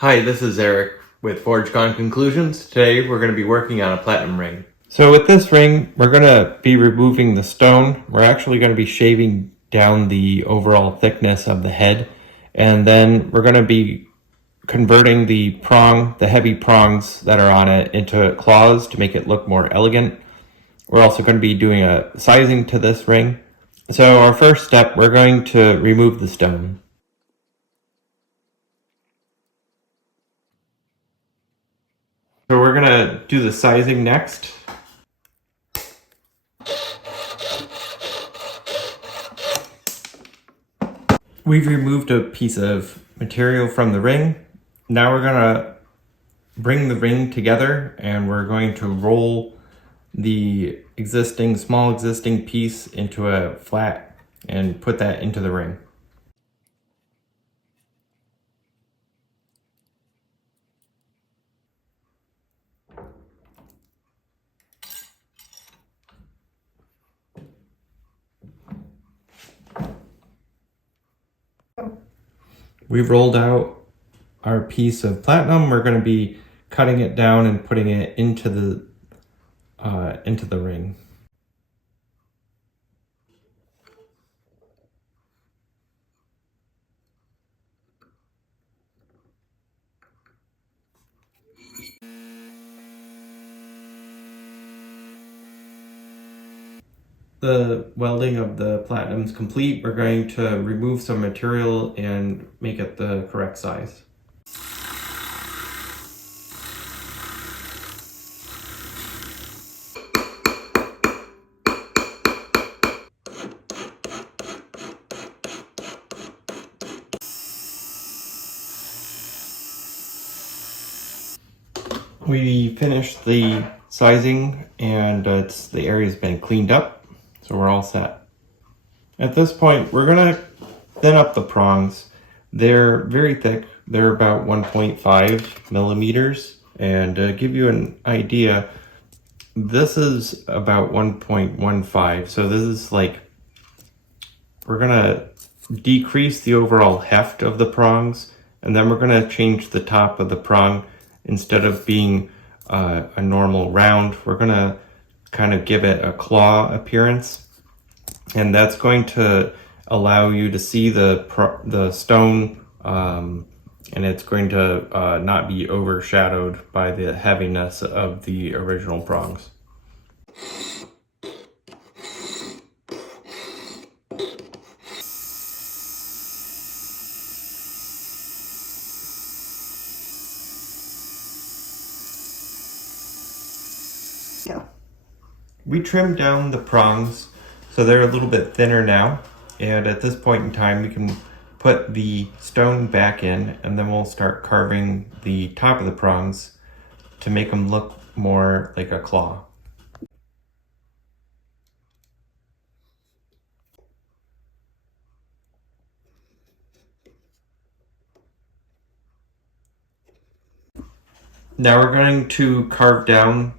Hi, this is Eric with ForgeCon Conclusions. Today we're going to be working on a platinum ring. So with this ring, we're going to be removing the stone. We're actually going to be shaving down the overall thickness of the head. And then we're going to be converting the heavy prongs that are on it into claws to make it look more elegant. We're also going to be doing a sizing to this ring. So our first step, we're going to remove the stone. So we're gonna do the sizing next. We've removed a piece of material from the ring. Now we're gonna bring the ring together and we're going to roll the small existing piece into a flat and put that into the ring. We've rolled out our piece of platinum. We're going to be cutting it down and putting it into the ring. The welding of the platinum is complete. We're going to remove some material and make it the correct size. We finished the sizing and the area's been cleaned up, so we're all set. At this point, we're gonna thin up the prongs. They're very thick. They're about 1.5 millimeters. And to give you an idea, this is about 1.15. So this is like, we're gonna decrease the overall heft of the prongs, and then we're gonna change the top of the prong. Instead of being a normal round, we're gonna kind of give it a claw appearance. And that's going to allow you to see the stone, and it's going to not be overshadowed by the heaviness of the original prongs. We trimmed down the prongs so they're a little bit thinner now, and at this point in time we can put the stone back in, and then we'll start carving the top of the prongs to make them look more like a claw. Now we're going to carve down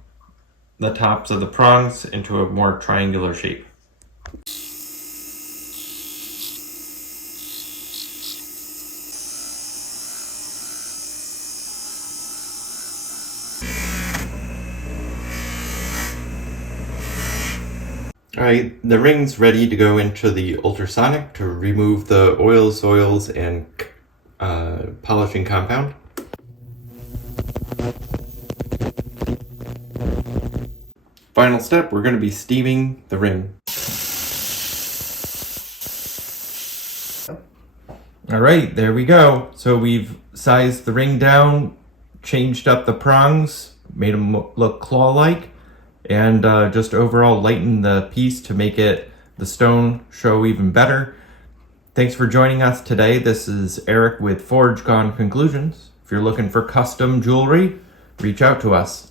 the tops of the prongs into a more triangular shape. Alright, the ring's ready to go into the ultrasonic to remove the oils, soils, and polishing compound. Final step, we're going to be steaming the ring. Alright, there we go. So we've sized the ring down, changed up the prongs, made them look claw-like, and just overall lightened the piece to make the stone show even better. Thanks for joining us today. This is Eric with ForgeCon Conclusions. If you're looking for custom jewelry, reach out to us.